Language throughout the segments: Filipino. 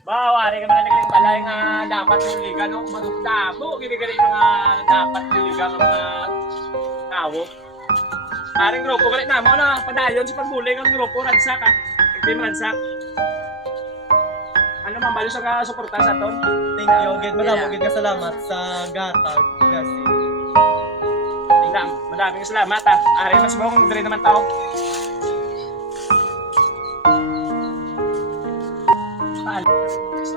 Bawari ka na naging balay nga dapat niligan o madugtamo. Ginigali nga dapat niligan ng mga tao. Aring grupo galit na mo na padayon sa pagbulig ang grupo ransak ha. Team ransak. Ano man balo sa suporta sa ton? Thank you. Gid maraming gid salamat sa gatag. Kasi Maraming salamat ha. Ari mas buong diri naman tao. So,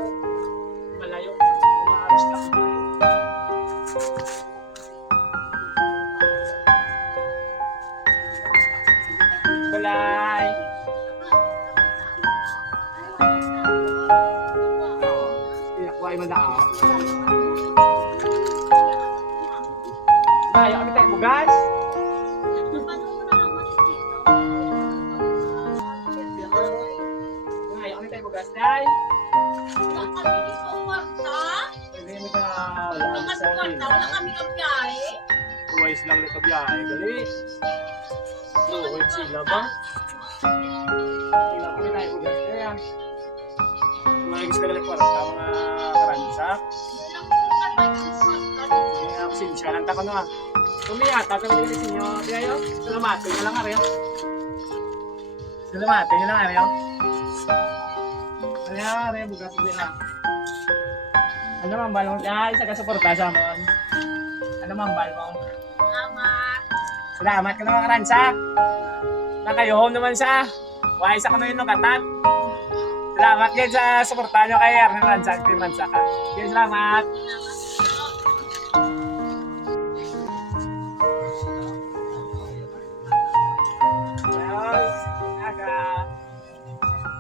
malayo. Umaros lang. Balay. Pinakuhay mo na ako. Ayaw kami tayo bugas. Ayaw kami tayo bugas, day. Hindi mo ka wala sa akin. Wala kami kabiyahe. Tuwais lang na kabiyahe. Gali. Tuwais sila ba? Sila kami tayo bugas. Kaya, kumagis ka na ng kwarta mga karansak. Kaya sinsya lang tako na. Kumiyata kami din sa inyo. Kaya yun, salamate na lang ariyo. Salamate na lang ariyo. Kaya ariyo, bugas din na. Ano mang balong? Ay, isa ka suporta sa amon. Ano mang balong? Salamat. Salamat ka naman karansak. Nakayohom naman sa wala isa ka na yun katat. Salamat din sa suporta nyo kay Ernie Ransak. Team Ransak ka. Sige, salamat. Well, aga.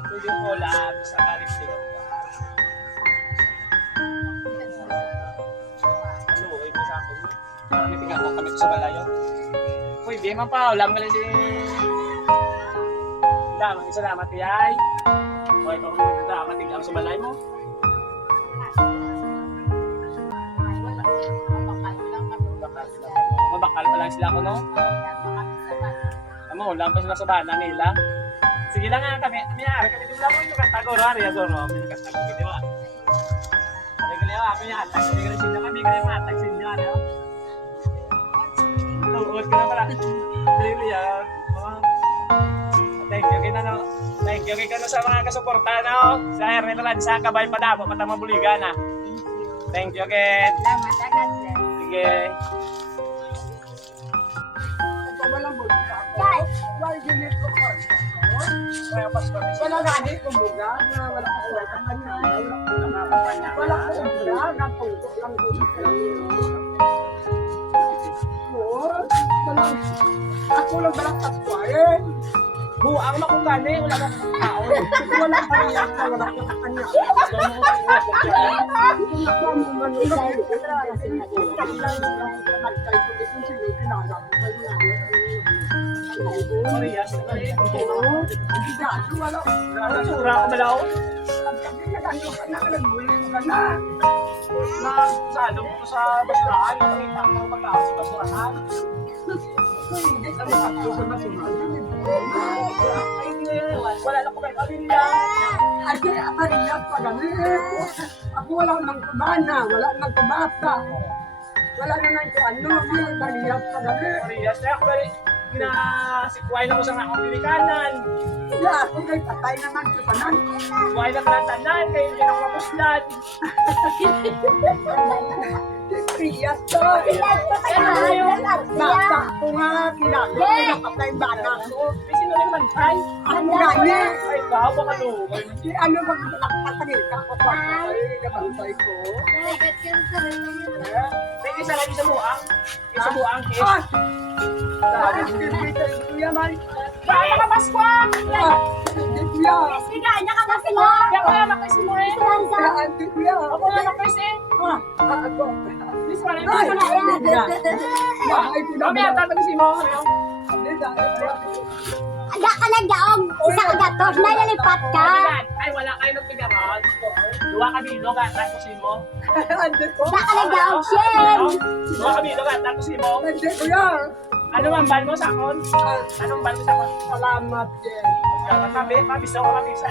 Tuyo ko lang sa kalipsik. Ano, ay sa ako. Parang may tingnan ko kami sa balayo. Uy, di man pa. Ulam ka lang si... Damang salamat yay. Uy, kung maganda ka, tingnan sa balay mo. Mabakal pa lang sila ako, no? Ulam pa sila sa bana nila. Sige lang nga kami. Miyari kami din lang yung katagoro. Ariya doro. May katagoro. Di ba? Kaya ako yung atag. Kami kaya sinyo kami. Kaya matag sinyo. Ariya. Tuot ko na pala. Really yan. Thank you kita no. Thank you kita no sa mga kasuporta no. Sa Ernie Ransak kabay padamo patama buligan na. Thank you kit. Salamat agad. Sige. Wala ganit kung buga na wala ka ulat ang kanya. Wala ko buga na pungko lang ako lang balang tatwain. Buang makugani, wala ka tao. Wala ka riyan na wala ka kanya. Kung ako ang manulay, Maria, sura ko malaw. Salong ko sa basurahan, nakita ko pagkakas sa basurahan. Wala lang ko kayo Maria. Ate, Maria, pagamit. Ako wala nang kabana, wala nang kabata. Wala na nang ano, Maria, pagamit. Maria, saya ko bali. Ginasikway na ko sa akong pilikanan. Yeah, ako kay patay naman sa panan. Sikway na kanatanan, kayo kinakapuslan. Kaya to. Bata ko nga, kinagawa na patay bana ko. May sino rin man tay? Ano nga niya? Ay, ikaw, baka lumay. Ano magpapatagil ka ko pa? Ay, nabantay ko. May isa lagi sa buang. Isa buang, kiss. Ah! Bakit pinipitay ko yaman? Baka ka Pascual! Hindi kuya. Siganya ka kasi mo. Kaya ko yan nakis mo eh. Kaya ante kuya. Ako yan nakis eh. Ako. Please, wala yung Ay! pisa na. Bahay ko na. Kami ata tagisi mo. Hindi dahil. Aga ka nagdaog. Isa ka gatos. Nalilipat ka. Ay, wala kayo ng pigaron. Luwa ka bilog at tapusin mo. Ante ko. Isa ka nagdaog, Shem. Luwa ka bilog at tapusin mo. Ante kuya. Ano ang ban mo sa kon? Anong ban mo sa kon? Salamat din. Kami, mabisa ko mabisa.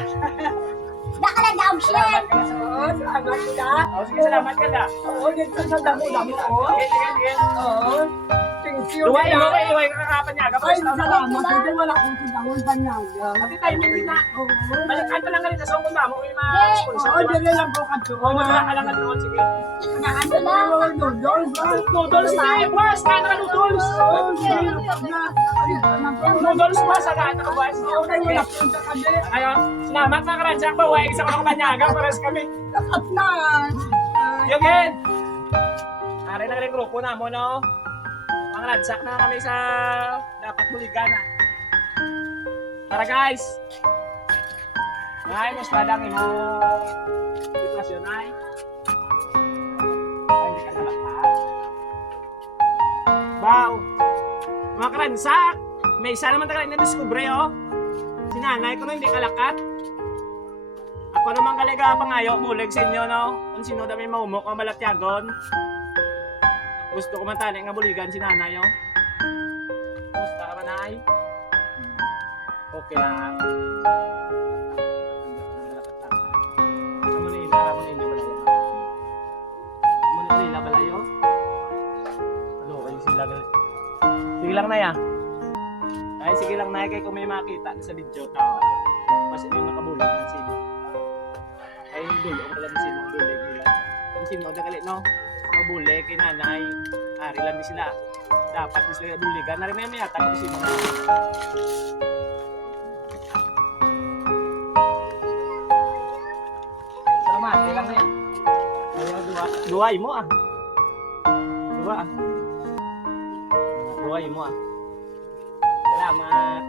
Nakalagya og siya. Salamat ka na sa... Oo, salamat ka. Oh, sige, salamat ka na. Oo, dito sa damo-damo ko. Sige, sige, sige. Oo. Thank you. Luway mo, Ay, luway ka kapanyaga. salamat. Hindi wala kong tinangon pa niya. Pati tayo, hindi na. Oo. Balikan ka lang ganito sa kung mo, may mga sponsor. Oo, dili lang po ka to. Oo, magkakalangan doon, sige. Ano na, noodles, ha? Noodles, sige, boss, kaya ka noodles. Noodles, boss, agad ka, boss. Okay, wala po sa kabi. Ayun, salamat mga karadyak ba, huwag isa ko ng panyaga, pares kami. Takat na. Yugin! Ari na rin grupo na mo, no? Mga radyak na kami sa dapat buligan, ha? Tara, guys! Ay, mas ladang mo sitwasyon, ay. Ay, hindi ka nalakas. Wow! Mga karansak! May isa naman talaga na-discover, oh. Si nanay ko na hindi kalakat. Ako naman kaliga pangayo, bulig sa inyo, no? Kung sino na may maumok o malatyagon. Gusto ko man tali nga buligan si nanay, oh. Gusto ka ba, nay? Okay lang. Sige lang na ya. Ay, sige lang na kay kung may makita sa video ta. Kasi yung nakabulag ng sino. Ay, dulo ko lang sino bulig nila. Yung sino dali no. Mabulig kay nanay. Ari lang din sila. Dapat din sila buligan. Na rin may yata kung sino. Salamat, lang na yan. Duway mo ah. Duwa ah. Duway mo ah. Salamat.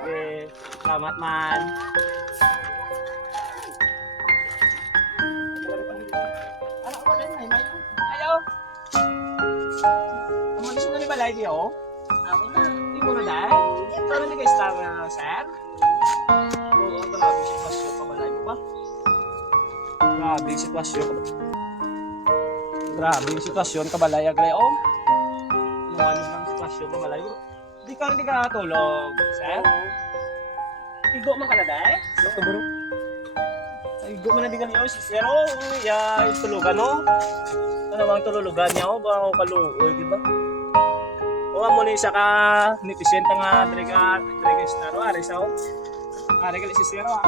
Sige, salamat man. Ayaw. Ang mga gusto ni balay niyo? Ako na. Hindi mo na dahil? Pero hindi kayo star na sir? Oo, grabe yung sitwasyon pa balay mo ba? Grabe yung sitwasyon. Grabe yung sitwasyon kabalay agay oh. Luwanig lang sitwasyon kabalay mo. Di ka tulog, sir? Igo man ka na dahil? Ito bro. Igo man na di ka niyo, sir. Oh, ya, tulugan no? Ano bang tululugan niya oh? Ba ako kaluoy, di ba? O mo ni isa ka netizen nga driga star ari sa oh. Ari ka si sir ah.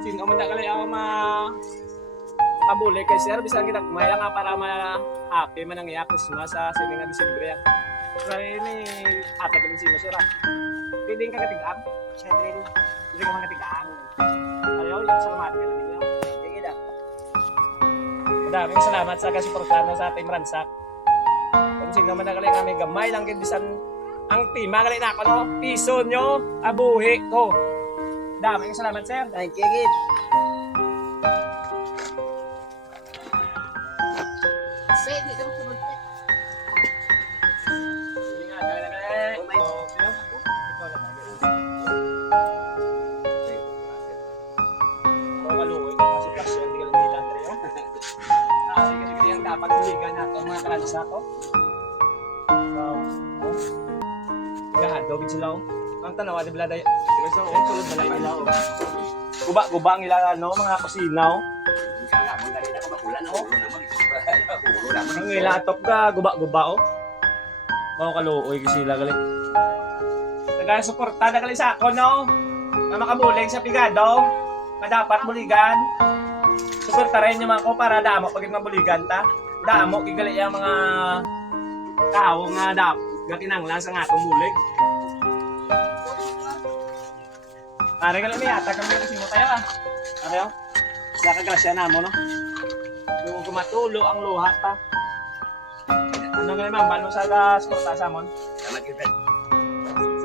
Sino man dagali ako kabuli kay sir bisan kita kumaya nga para ma-happy man ang iya Christmas sa sininga Disyembre. Kaya ni ata ka din si sir ah. Pwede ka katigaan? Siyempre hindi ka makatigaan. Ayaw, yung salamat ka na dito. Sige na. Maraming salamat sa kasuportano sa ating ransak. Kung sino man nakalay kami gamay lang kindisan ang tima kalay na ako no. Piso nyo, abuhi ko. Daming salamat sir. Thank you, kid. Dapat tuligan natin mga karansa ko. Wow. Oh. Gahadog sila oh. Ang tanawa di bala day. So, sulod balay nila oh. Guba-guba ang ila no mga kusina oh. Ang ilatop ka guba-guba oh. Mao kaluoy sila gali. Nagasuporta na gali sa ako no. Na makabulig sa pigado. Na dapat buligan. Suportahin niyo mga ko para damo pag mabuligan ta. Damo kigali yung mga tao nga gatinanglan sa nga atong bulig. Pare ka lang yata kami kasi mo tayo ah. Ano sa kagrasya na mo no? Yung kumatulo ang luha ta. Ano nga naman, balo sa suporta sa amon? Salamat yun, friend.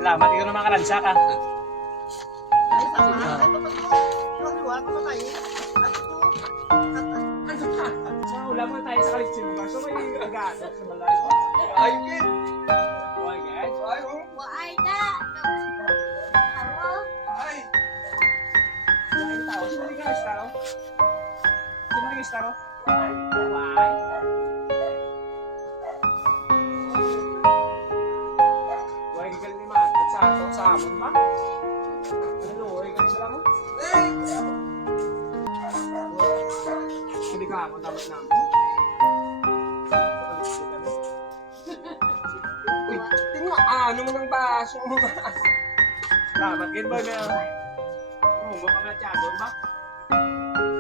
Salamat, ikaw naman karansa ka. Wala mo tayo sa kalitsin mo. So may agad sa balay. Ay, kid! Ay, guys. Ay, oh. Waay na. Ay! Ay, tao. Sino nag-guys tao? Sino nag-guys tao? Ay, ay. Huwag galing ni Matat sa amon ba? Ano, huwag galing salamat. Hindi ka ako, dapat na ako. Uy, tingnan, ano mo ng baso mo ba? Dapat, ganyan ba na? Oo, baka na tiyagon ba?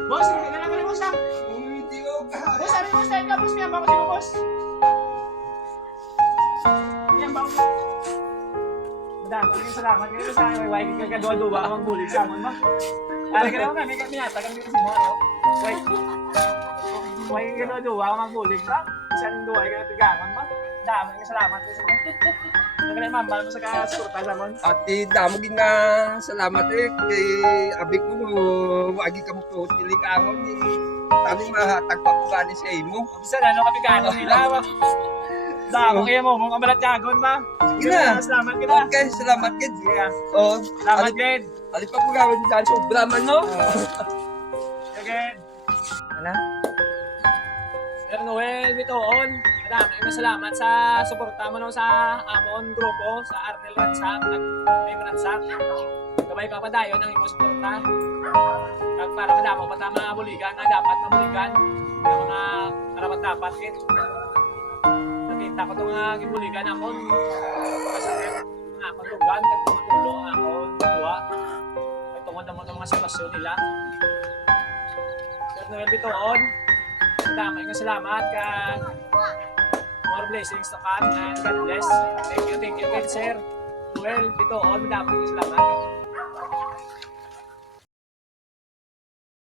Boss, hindi na naman ni boss ha? Hindi ko Boss, ano yung boss? Teka, boss, may ambako sino boss? May ambako. Madami, salamat kayo sa akin. May wagi ka kadwa-duwa ka magbulig sa amon ba? Kaya ka naman kami, minata kami kasi mo, ano? Wagi ka kadwa-duwa ka magbulig ba? Isang duwa ka natigaman ba? Dami nga salamat kayo sa mga. Nagkala mambal mo sa kasuta sa amon. At damo gid na salamat kay abi ko wagi ka mo to tilikangon ni tani mahatag pa ko gani sa imo. Bisa na, ano kapigano nila ba? Damo kaya mo, mong amalat yagon ba? Sige na. Salamat ka na. Okay, salamat gid. Sige. Oh, Salamat din. ali pa ko gawin dyan sobra man no. Sige. Ana? Sir Noel, bitoon. Madami kami salamat sa suporta mo no sa amon grupo, sa Arnel Ransak at May Ransak. Gabay papadayon ang imong suporta. At para madamo pa ta mga buligan na dapat na buligan ng mga karapat-dapat kin. Nakita ko itong gibuligan ako. Kasakit nga akong lugan, nagtumutulong ako tuwa. Ay tungod naman ng mga sitwasyon nila. Sir Noel, bitoon. Dami nga salamat kag more blessings to come and God bless. Thank you, good sir. Well, dito on, madami nga salamat.